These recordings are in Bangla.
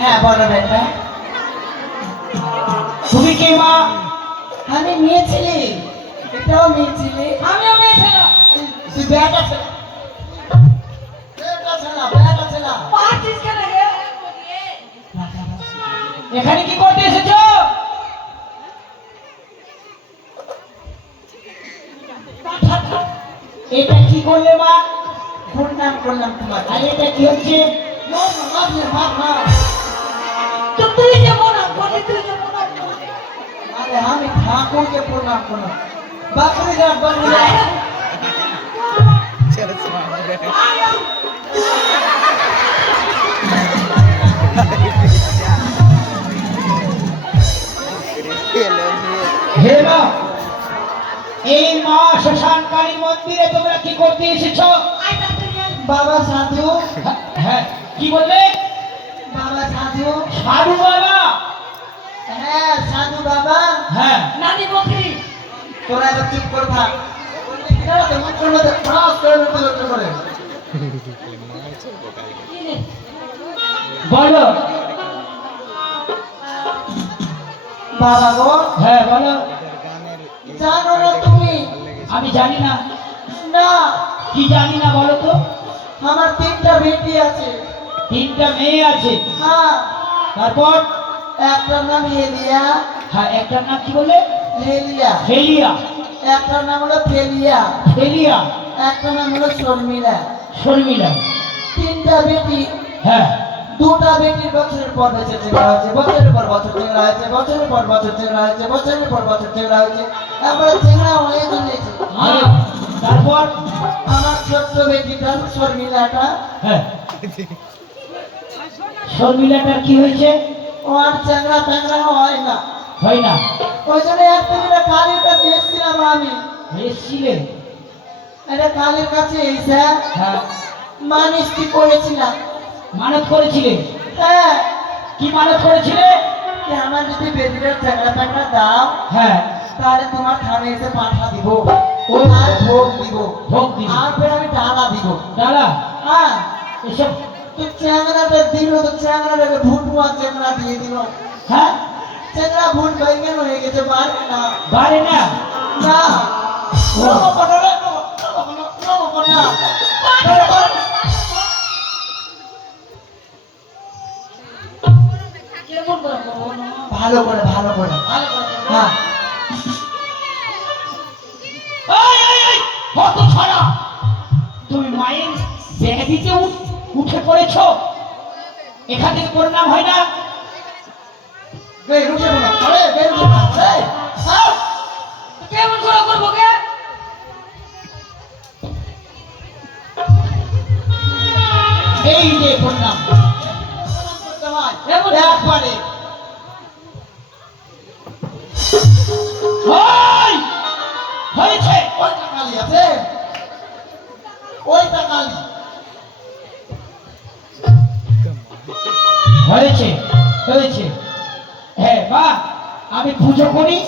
হ্যাঁ বলো বেটা। তুমি কে মা? আমি মেয়ে ছেলে, এটাও মেয়ে ছেলে। আমিও মেয়ে ছিলাম। তুই বেটা ছেলে, বেটা ছেলা, বেটা ছেলা। পাঁচিস কেন রে? এখানে কি করতে এসেছো? এটা কি করলে মা? প্রণাম করলাম তোমার। আর এটা কি হচ্ছে? তো তুই যে প্রণাম করলি, তুই যে প্রণাম করলি। আরে আমি ঠাকুরকে প্রণাম করলাম। বাকরি যা, বাকরি যা। হে মা, এই মা শ্মশান কালী মন্দিরে তোমরা কি করতে এসেছো? বাবা সাধু, হ্যাঁ, কি বললে? বাবা সাধু। সাধু বাবা? হ্যাঁ সাধু বাবা। হ্যাঁ, নানি বকরি। তোরা এবার চুপ করে থাক। মুখের মধ্যে ফ্রাস করে ঢুকতে লক্ষ্য করে। কি রে? বলো। বাবা গো, হ্যাঁ বলো। জানো না তুমি? আমি জানি না। না, কি জানি না বলো তো? আমার তিনটা বেটি আছে। তিনটা মেয়ে আছে। হ্যাঁ, তারপর? একটার নাম হেলিয়া। হ্যাঁ, একটার নাম কি বললে? হেলিয়া। ফেলিয়া। একটার নাম হলো ফেলিয়া। ফেলিয়া। একটা নাম হলো শর্মিলা। শর্মিলা। তিনটা বেটি। হ্যাঁ, দুটা বেটির বছরের পর বছর চেংড়া হয়েছে, বছরের পর বছর চেংড়া হয়েছে, বছরের পর বছর চেংড়া হয়েছে, বছরের পর বছর চেংড়া হয়েছে, তারপরে চেংড়া হয়ে চলেছে। হ্যাঁ, তারপর? আমার ছোট্ট বেটিটা শর্মিলাটা, হ্যাঁ, শর্মিলাটার কি হয়েছে? ও আর চেংড়া ফ্যাংড়া হয় না। হয় না? ওই জন্য একটা কালীর কাছে এসেছিলাম আমি। এসছিলে? একটা কালীর কাছে এসে হ্যাঁ। মানিসটি করেছিলাম। মানত করেছিলে? হ্যাঁ, কি মানত করেছিলে? যে আমার যদি বেটিটা চেংড়া ফ্যাংড়া দাও, হ্যাঁ। তাহলে তোমার থানে এসে পাঠা দিব, ও আর ভোগ দিব, ভোগ দিবে। আর ফের আমি ডালা দিব। দাদা, হ্যাঁ, এসব? তো চ্যাংড়াটা দিল, তো চ্যাংড়াটাকে ভুটুয়া চ্যাংড়া দিয়ে দিল। হ্যাঁ, চ্যাংড়া ভুট বাইকেন হয়ে গেছে, বাড়ে না। বাড়ে না? না, ও, কেমন করে বলবো না? ভালো করে, ভালো করে। ভালো করে বলবো। হ্যাঁ, এই, এই, এই, কত ছাড়া! তুমি মায়ের ব্যাধিতে উঠে পড়েছ? এখান থেকে পরিণাম হয় না? বের উঠে না, আরে বের উঠে না, আরে, হ্যাঁ, কেমন করে করবো কে? এই যে পরিণাম করতে হয়, এমন একবারে। ওই, হয়েছে। ওইটা কালি আছে, ওইটা কালি। হয়েছে, হয়েছে। হ্যাঁ বা, আমি পুজো করি,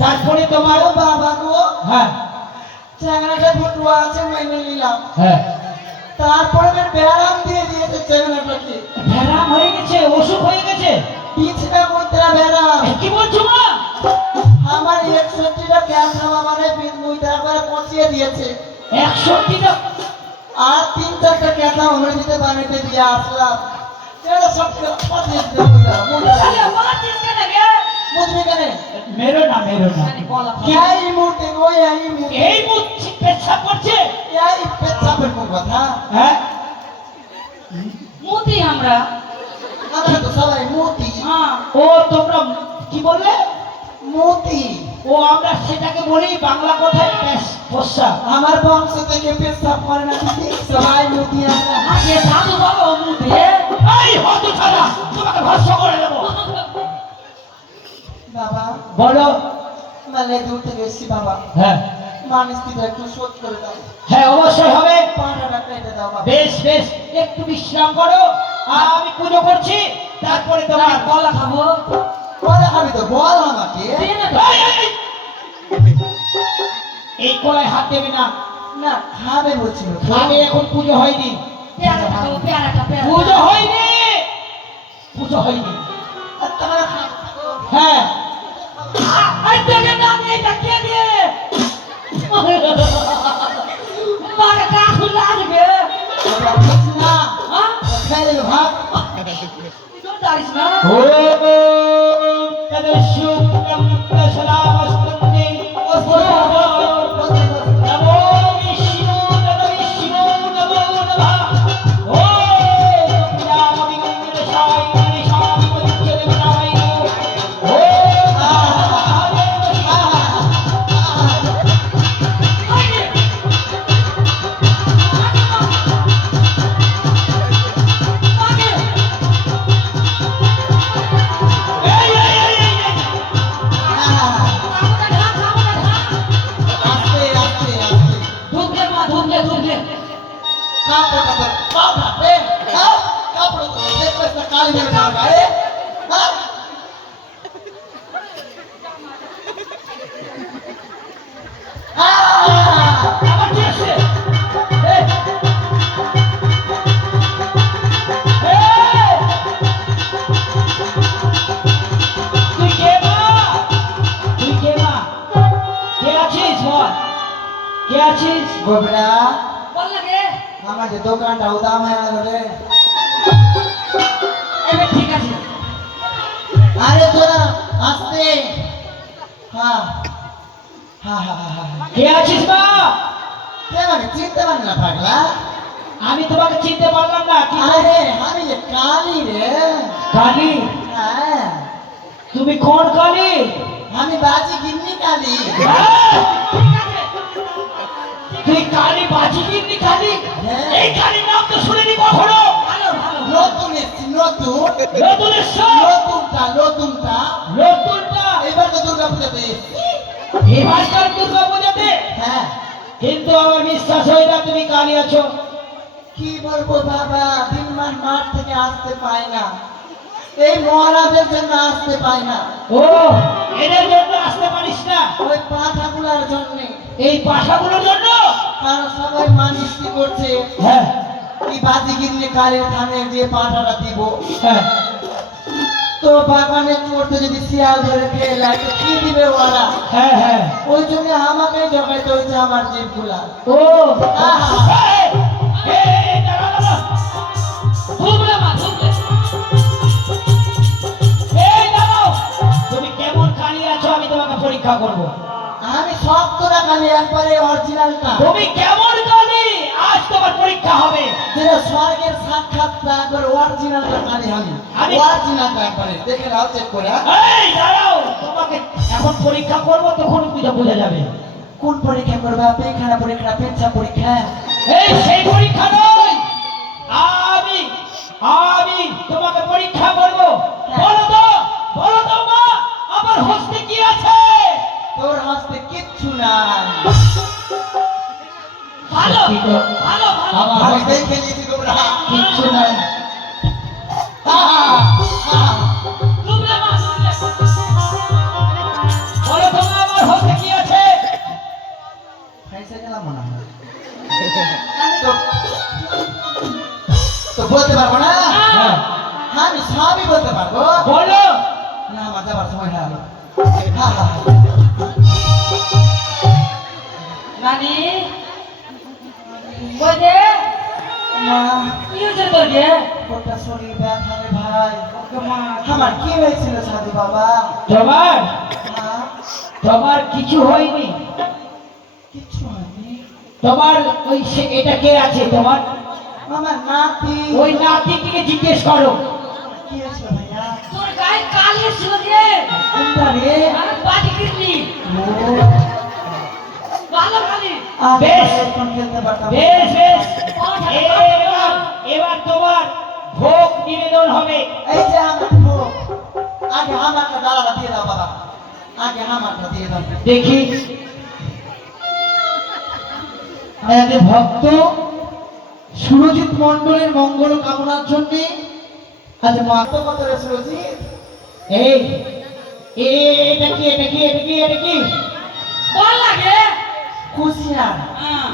তারপরে তোমার। ও বাবা গো, হ্যাঁ, চ্যাংড়াটা ভুটুয়া আছে, মেনে নিলাম। হ্যাঁ। তারপরে ফের ব্যায়াম দিয়ে দিয়েছে চ্যাংড়াটাকে। ভেড়াম হয়ে গেছে, অসুখ হয়ে গেছে। পিছনে মুদ্রা ব্যায়াম। কি বলছো মা? আমার 61টা ক্যান্সার আমারে মুদ্রা করে পচিয়ে দিয়েছে। 61টা? আর 3-4টা ক্যাথা আমরা দিতে বানিয়ে দিয়ে আসলাম। এটা সব পচিয়ে দিতে মুদ্রা। আরে পাঁচিস কেন রে? বুঝবি কেন? মেরো না, মেরো না। নানি বলা কি এই মুহূর্তে ওই এই মুহূর্তে এই মুখ পেচ্ছাপ করছে? এই পেছাবের কোন কথা? হ্যাঁ, মুতি আমরা। আমরা তো সবাই মতি। হ্যাঁ। ও তোমরা কি বললে? মতি। ও আমরা সেটাকে বলি বাংলা কথায় পোষা। আমার বংশ থেকে পেছাব করে না দিদি, সবাই মতি আমরা। আগে সাধু বাবা ও মুতি। এই হত ছাড়া, তোমাকে ভস্ম করে দেবো। বাবা, বলো। মানে দূর থেকে এসছি বাবা। হ্যাঁ, মানুষ দিতে একটু শোধ করে দাও। হ্যাঁ অবশ্যই হবে। 5 টাকা কেটে দাও বাবা। বেশ বেশ, একটু বিশ্রাম করো, আর আমি পুজো করছি, তারপরে তোমার। তোমার কলা খাবো। বলে খাবি তো বল আমাকে। দিয়ে নে তো। এই, এই, এই। এই কলায় হাত দেবে না। না খাবে বলছিল তো। খাবে, এখন পুজো হয়নি। পেয়ারা খাবো, পেয়ারা খা, পেয়ারা। পুজো হয়নি। পুজো হয়নি। আর তোমরা হ্যাঁ আই দেখে না আমি এটা কে দিয়ে মাকে কাকু লাগবে তোমরা বুঝছ না হ্যাঁ খেলে ভাগ তুই জানিস না তদশুক্রম তসলামস্তুতে নমো বিষ্ণু নমো নমঃ ওম পিতামহি গঙ্গেশায় গণেশায় পরিচ্ছন্নায় ওম আস্তে আস্তে আস্তে ঢুকলে মা ঢুকলে ঢুকলে কাপড় পাও ভাবে হ্যাঁ কাপড় তো দেখো একটা কালি দেবে না গায়ে হ্যাঁ আবার কি আছে এই তুই কে মা তুই কে মা কে আছিস বল কে আছিস গোবরা বল লাগে আমাদের দোকানটা উদাম হয়ে গেল রে এবার ঠিক আছে আরে তোরা আস্তে হ্যাঁ হ্যাঁ হ্যাঁ হ্যাঁ কে আছিস মা তুই আমাকে চিনতে পারলি না পাগলা আমি তোমাকে চিনতে পারলাম না কি আরে আমি যে কালি রে কালী হ্যাঁ তুমি কোন কালী আমি বাজি গিন্নি কালি তুই কালী বাজি গিন্নি কালী হ্যাঁ। এই কালীর নাম তো শুনিনি কখনো ভালো ভালো নতুন এসছি নতুন নতুন এসছো? নতুনটা নতুনটা এবার তো দুর্গা পূজাতে এসছি এবারকার দুর্গা পূজাতে হ্যাঁ কিন্তু আমার বিশ্বাস হয় না তুমি কালী আছো কি বলবো বাবা দিনমান মাঠ থেকে আসতে পায় না এই মহারাজের জন্য আসতে পায় না ও এদের জন্য আসতে পারিস না ওই পাঠাগুলার জন্য এই পাঠাগুলোর জন্য কারণ সবাই মানিসটি করছে হ্যাঁ কি বাজি গিন্নি কালের থানে যে পাঠাটা দিব হ্যাঁ তো বাগানে চড়তে যদি শিয়াল ধরে খেয়ে লাগে তো কি দিবে ওরা হ্যাঁ হ্যাঁ ওই জন্য আমাকে জগাইতে হয়েছে আমার জীবগুলা ও আহা। এই, এই, দাঁড়া, দাঁড়া। ঢুকলে মা ঢুকলে এই দাঁড়াও। তুমি কেমন কালী আছো আমি তোমাকে পরীক্ষা করব আমি সব তোরা খালি একবারে অরিজিনালটা তুমি কেমন কালী আজ তোমার পরীক্ষা হবে যেটা স্বর্গের সাক্ষাৎটা একবার অরিজিনালটা খালি আমি আমি- অরিজিনালটা একবারে দেখে নাও চেক করে হ্যাঁ? এই দাঁড়াও তোমাকে এখন পরীক্ষা করব তখন বুঝা বোঝা যাবে কোন পরীক্ষা করবা পেখানা পরীক্ষা পেচ্ছা পরীক্ষা এই সেই পরীক্ষা নয় আমি আমি তোমাকে পরীক্ষা করব বলো তো মা আমার হস্তে কি আছে তোর হাসতে কিচ্ছু নাই ভালো সত্যি তো, ভালো ভালো আমার আমি হস্তে দেখে নিয়েছি তোমরা কিচ্ছু নাই ঢুকলে মা ঢুকলে বলো তো মা আমার হস্তে কি আছে খাইছে গেলাম মনে হয় তো- তো বলতে পারবো না হ্যাঁ আমি সবই বলতে পারবো বলো না আমার যাবার সময় হয়ে গেল হ্যাঁ হ্যাঁ নানি ওই যে মা কি হয়েছে তোর যে গোটা শরীর ব্যথা রে ভাই ওকে মা আমার কি হয়েছিল সাধু বাবা তোমার হ্যাঁ তোমার কিছু হয়নি কিচ্ছু হয়নি তোমার ওই এটা কে আছে তোমার আমার নাতি ওই নাতিটিকে জিজ্ঞেস করো কি হয়েছিল ভাইয়া তোর গায়ে কালি ছিল যে কোনটা রে আমি বাজি কিনলি ও ভালো কালি আমি বেশ। এখন খেলতে পারতাম বেশ বেশ এবার তোমার ভোগ নিবেদন হবে এই যে আমার ভোগ আগে আমারটা ডালাটা দিয়ে দাও বাবা আগে আমারটা দিয়ে দাও দেখি এক ভক্ত সুরজিৎ মন্ডলের মঙ্গল কামনার জন্য আজ মাত্র কত রে সুরজিৎ এই এটা কি এটা কি এটা কি এটা কি বল লাগে কুশিয়ার হ্যাঁ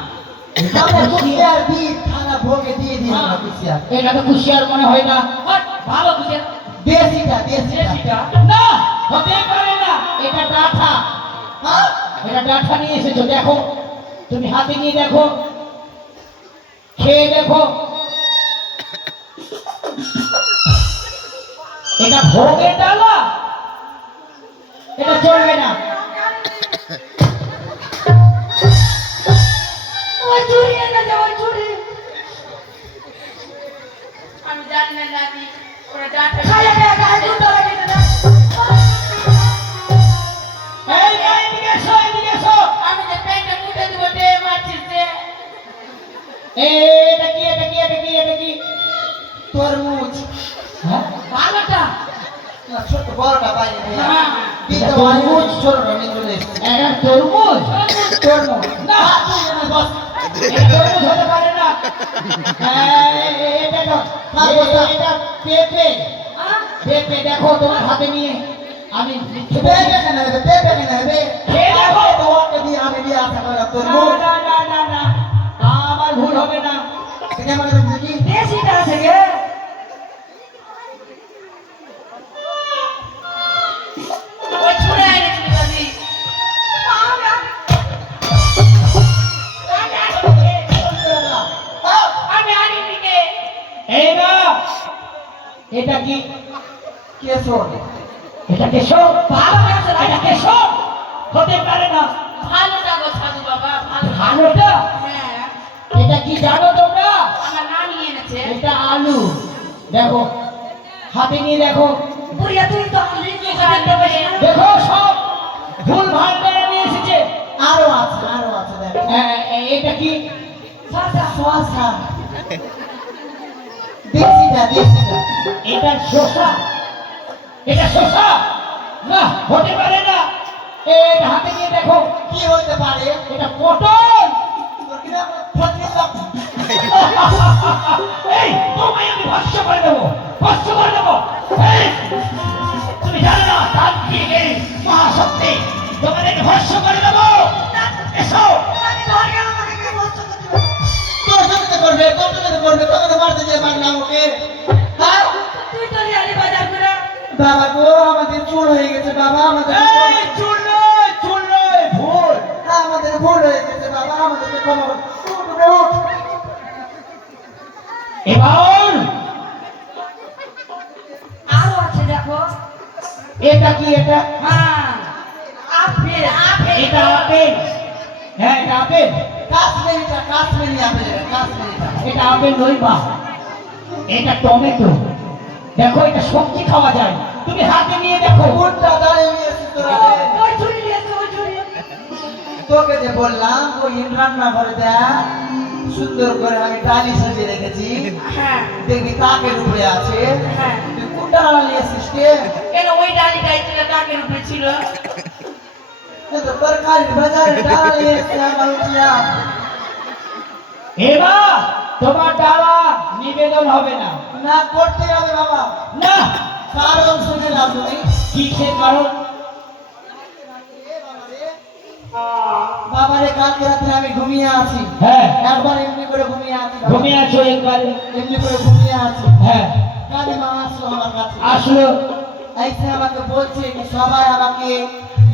আমরা কুশিয়ার দিই থানা ভোগে দিয়ে দিই আমরা কুশিয়ার এটা তো কুশিয়ার মনে হয় না হট, ভালো বুঝে দেশিটা দেশিটা দেশিটা না হতে পারে না, এটা ডাঁঠা। হ্যাঁ এটা ডাঁঠা নিয়ে এসেছো, দেখো তুমি হাতে নিয়ে দেখো, খেয়ে দেখো। এটা ভোগের ডালা, এটা চলবে না। ওই চুরি এনেছে ওই চুরি আমি জানি না দাদি ওরা ডাটা খাইয়া খাইয়া গায়ে দুধ লাগিয়ে দে এই না, এদিকে এসো, এদিকে এসো। আমি যে পেটে মুটে দিব দে মারছিস যে এটা কি, এটা কি, এটা কি, এটা কি? তরমুজ হ্যাঁ? ভালোটা না, ছোট বড়টা বাইরে দিয়ে হ্যাঁ। দিতে তরমুজ ছোটটা নিয়ে চলে এসেছে এটা তরমুজ? তরমুজ না, বস এটা তরমুজ হতে পারে না। এটা তো, এটা পেঁপে। পেঁপে দেখো তোমার হাতে নিয়ে, আমি পেঁপে কেন হবে পেঁপে কেন হবে খেয়ে দেখো। তোমাকে দিয়ে আমি দিয়ে আশা করলাম না, তরমুজ না, না, না, না, আমার ভুল হবে না। এটা মানে দেখি দেশিটা আছে গে ওই ছুঁড়ে এনেছিস দাদি আমি আনিনি কে এই না, এটা কি? কেশর এটা কেশর? ভালো গাছ এটা কেশর হতে পারে না। ভালো যাবো সাধু বাবা ভালো ভালোটা? হ্যাঁ এটা কি জানো তোমরা? আমার নানি এনেছে এটা আলু। দেখো হাতে নিয়ে দেখো, বুড়িয়া তুই তো আমার লিচু খাইতে পারিস না দেখো সব ভুল ভাল বেড়ে নিয়ে এসেছে। আরো আছে দেখ এটা কি? শসা শসা দেশিটা এটা শসা? এটা শসা? না হতে পারে না। এটা হাতে নিয়ে দেখো, কি হতে পারে এটা পটল। তোর কি না ফটকিলাম এই তোমায় আমি ভস্য করে দেবো, ভস্য করে দেবো। এই, তুমি জানো না তান্ত্রিকের মহাশক্তি, তোমাদেরকে ভস্য করে দেবো। এসো। আমি ধরে গেল আমাকে কে বলছো তোর সাথে করবে তোকে মারতে যে মারলাম ওকে হ্যাঁ তুই তো রিয়ালি বাজার করে বাবা গো আমাদের চুল হয়ে গেছে বাবা আমাদের এই চুল নয়, ভুল। আমাদের ভুল হয়ে গেছে বাবা আমাদেরকে ক্ষমা করো। উঠ, উঠ। এবার আরো আছে দেখো এটা কি? এটা হ্যাঁ আপেল এটা আপেল। হ্যাঁ এটা আপেল। কাশ্মীরি আপেল এটা, কাশ্মীরিটা। এটা আপেল নয় মা, এটা টমেটো। দেখো এটা সবজি খাওয়া যায়, তুমি হাতে নিয়ে দেখো। উঠটা দাঁড়িয়ে নিয়েছিস তোরা রে। ওই চুরি নিয়েছে ওই চুরি তোকে যে বললাম ওই রান্না ঘরে দেখ সুন্দর করে আমি ডালি সাজিয়ে রেখেছি হ্যাঁ দেখবি কাকের উপরে আছে হ্যাঁ তুই কোনটা ডালা নিয়েছিস কে কেন ওই ডালিটাই ছিল কাকের উপরে ছিল তরকারি বাজারে ডালা নিয়ে এসছে আমার উঠিয়া এবার তোমার ডালা নিবেদন হবে না। না করতে হবে বাবা না, কারণ শুনে না তুমি কিসের কারণ? বাবারে কালকে রাত্রে আমি ঘুমিয়ে আছি হ্যাঁ একবার এমনি করে ঘুমিয়ে আছি বাবা। ঘুমিয়ে আছো একবারে? এমনি করে ঘুমিয়ে আছি হ্যাঁ কালী মা আসলো আমার কাছে আসলো। এসে আমাকে বলছে কি সবাই আমাকে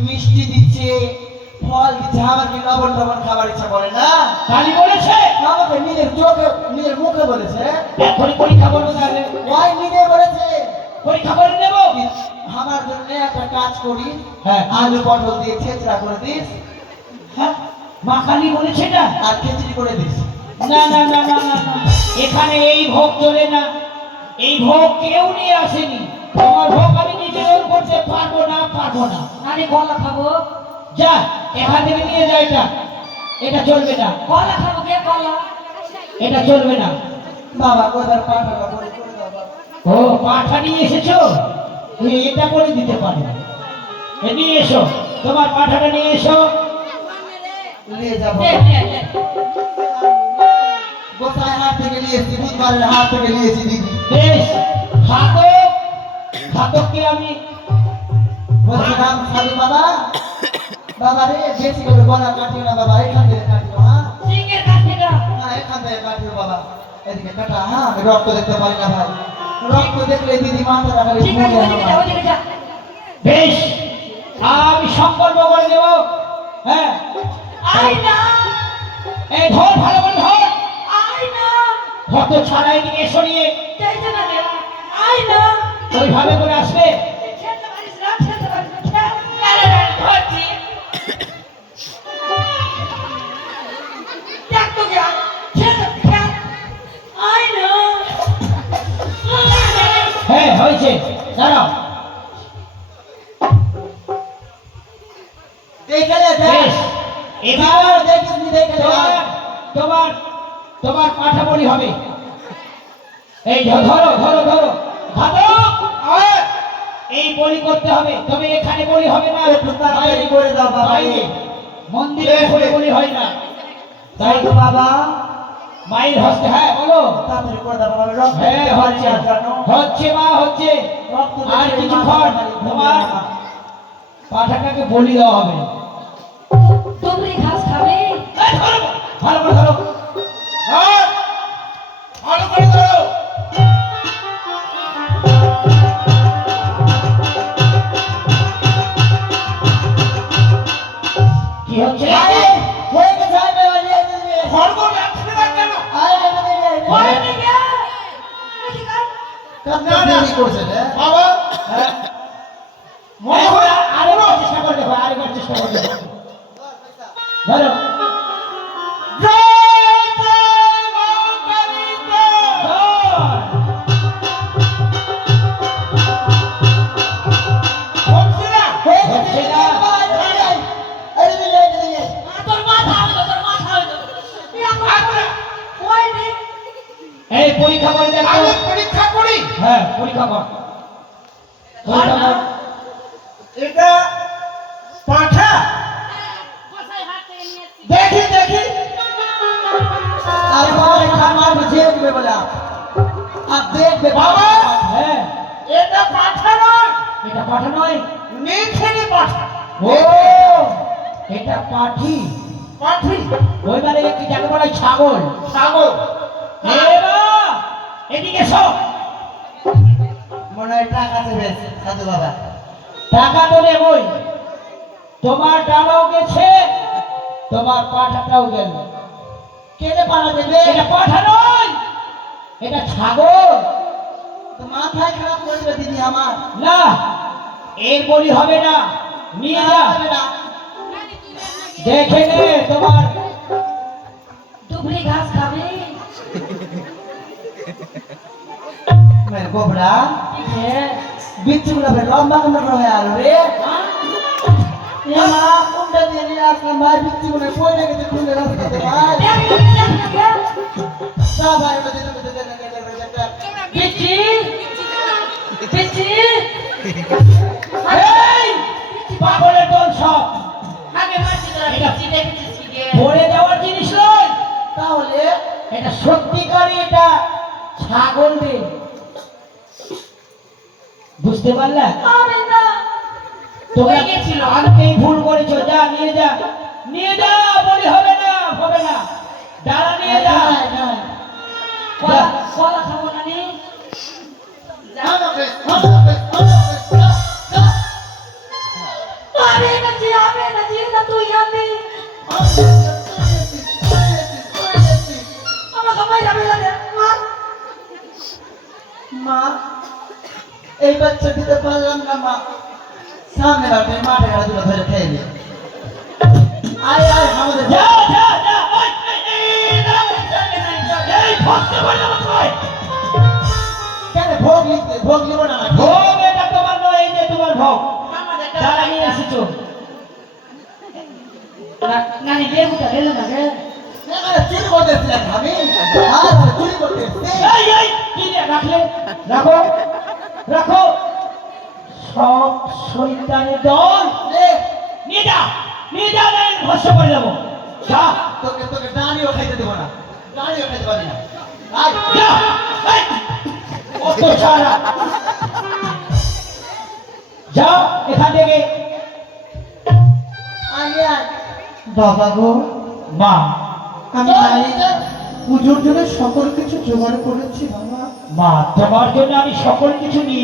মিষ্টি দিচ্ছে ফল দিচ্ছে আমার কি লবণ টবণ খাবার ইচ্ছা করে না কালী বলেছে আমাকে নিজের চোখে নিজের মুখে বলেছে এখনই পরীক্ষা করবো, তাহলে ওই নিজে বলেছে পরীক্ষা করে নেব। কি আমার জন্য একটা কাজ করি হ্যাঁ আলু পটল দিয়ে ছেঁচড়া করে দিস হ্যাঁ, মা কালী বলেছে না? আর খিচড়ি করে দিস না না না না না না, এখানে এই ভোগ চলে না, এই ভোগ কেউ নিয়ে আসেনি। তোমার ভোগ আমি নিবেদন করতে পারবো না। নানি কলা খাবো যা এখান থেকে নিয়ে যা, এটা চলবে না, কলা খাবো কে কলা এটা চলবে না। বাবা কোথার পাঠাটা করে করে দাও বাবা। ও পাঠা নিয়ে এসেছো, এটা করে দিতে পারো। নিয়ে এসো, তোমার পাঠাটা নিয়ে এসো। নিয়ে যাবো নে, নে, নে। গোসাই হাট থেকে নিয়েছি বুধবারের হাট থেকে নিয়েছি দিদি বেশ, ঘাতককে আমি বলছিলাম সাধু বাবা বাবা রে বেশি করে গলা কাটিও না বাবা এখান থেকে কাটিও হ্যাঁ সিংহের কাছ থেকে হ্যাঁ এখান থেকে কাটিও বাবা এদিকে কাটা হ্যাঁ আমি রক্ত দেখতে পারি না ভাই রক্ত দেখলে দিদি মাথা রাখাবে ঠিক আছে ওদিকে যা ওদিকে যা বেশ আমি সংকল্প করে দেব হ্যাঁ আই না এই ধর ভালো করে ধর আই না হত ছাড়াই দিকে সরিয়ে চাইছে না রে আই না ওইভাবে করে আসবে খেলতে পারিস না খেলতে পারিস না খেল আরে ধরছি দেখ তো যা খেলতে খেল আই না হ্যাঁ হয়েছে দাঁড়াও দেখে নে দেখ বেশ এবার দেখিস নি দেখে নে তোমার তোমার পাঠা বলি হবে এই ধরো ধরো ধরো ঘাতক এই বলি করতে হবে তবে এখানে বলি হবে না একটু তাড়াতাড়ি করে দাও বাবা বাইরে মন্দিরে করে বলি হয় না তাই তো বাবা মায়ের হস্তে হ্যাঁ বলো তাড়াতাড়ি করে দাও বাবা রক্ত হ্যাঁ দেখতে পারি হচ্ছে না জানো হচ্ছে মা হচ্ছে রক্ত আর দেখলে কিছুক্ষণ মাথা রাখাবে তোমার পাঠাটাকে বলি দেওয়া হবে তোমরা ঘাস খাবে এই ধরো, ভালো করে ধরো ভালো করে ধরো কি হচ্ছে আরে হয়ে গেছে আয় বাবা নিয়ে দিবি ধর্ম রাখছে না কেন আয় বাবা নিয়ে ওই দিকে এদিকে কত দেরি করছে রে বাবা মনে হয় আরেকবার চেষ্টা করে দেখো আরেকবার চেষ্টা করে দেখো ধরো হয়ে গেছে বাবা আরে দিলে দিলে তোর মাথা হইলো তোর মাথা হইলো ওই নে এই পরীক্ষা করে দেখো আমি পরীক্ষা করি হ্যাঁ পরীক্ষা কর পরীক্ষা কর এটা পাঠা দেখি দেখি আরে বাবা খামার বুঝিয়ে দিবে বলা আর দেখবে বাবা হ্যাঁ এটা পাঠা নয় এটা পাঠা নয় মেখেনি পাঠা ও এটা পাঠি পাঠি ওই মানে কি যাকে বলা হয় ছাগল ছাগল এবার এদিকে এসো মনে হয় টাকা দেবে সাধু বাবা টাকা তো নেবই তোমার ডালাও গেছে তোমার পাঠাটাও গেল কেটে পানা দেবে এটা পাঠা নয় এটা ছাগল তো মাথায় খারাপ করে দেবে দিদি আমার না এর বলি হবে না নিয়ে যা হবে না দেখে নে তোমার দুবলি ঘাস খাবে মেরে গোবরা হ্যাঁ বিচ্ছু গুলো লম্বা লম্বা করে হয়ে আলো রে এ মা কোনটা দিয়ে নিয়ে আসলাম ভাই বিচ্ছু গুলো পড়ে গেছে খুলে রাস্তাতে ভাই যা ভাই ওটা দিতে দিতে দিতে পিচি পিচি এই পাগলের দল সব আগে মারছি তোরা পিচ্ছি দেখেছিস কি রে? পড়ে যাওয়ার জিনিস নয় তাহলে এটা সত্যিকারই এটা ছাগল রে বুঝতে পারলে আমি না তোমরা হয়ে গেছিল। আনতেই ভুল করেছো যা নিয়ে যা নিয়ে যা বলি হবে না হবে না ডালা নিয়ে যা কলা কলা খাবো না নি আরে না জি না তুই জানবি আমার সবাই যাবে লাগে মা এই বাচ্চা দিতে পারলাম না মা সামনে বাটে মাঠে খেলাধুলা ধরে খেয়ে নি আয় আয় আমাদের যা যা যা এই ফসতে বলে আমায় কেন ভোগ নিব না নাকি? ভোগ এটা তোমার নয় এই যে তোমার ভোগ আমাদের ডালা নিয়ে এসেছো নানি বেগুটা গেল না রে এখানে চুরি করতে এসেছিলাম আমি আর চুরি করতে এসেছি এই কি রে রাখলে রাখো রাখো সব শয়তানের দল নে, নিয়ে যা নাইল ভস্য করে দেবো যা তোকে তোকে ডানিও খাইতে দেবো না ডানিও খাইতে পারি না আয় যা এই, অত সারা যা এখান থেকে আয় আয় বাবা গো মা আমি জানি পুজোর জন্য সকল কিছু জোগাড় করেছি বাবা। মা তোমার জন্য আমি সকল কিছু নিয়ে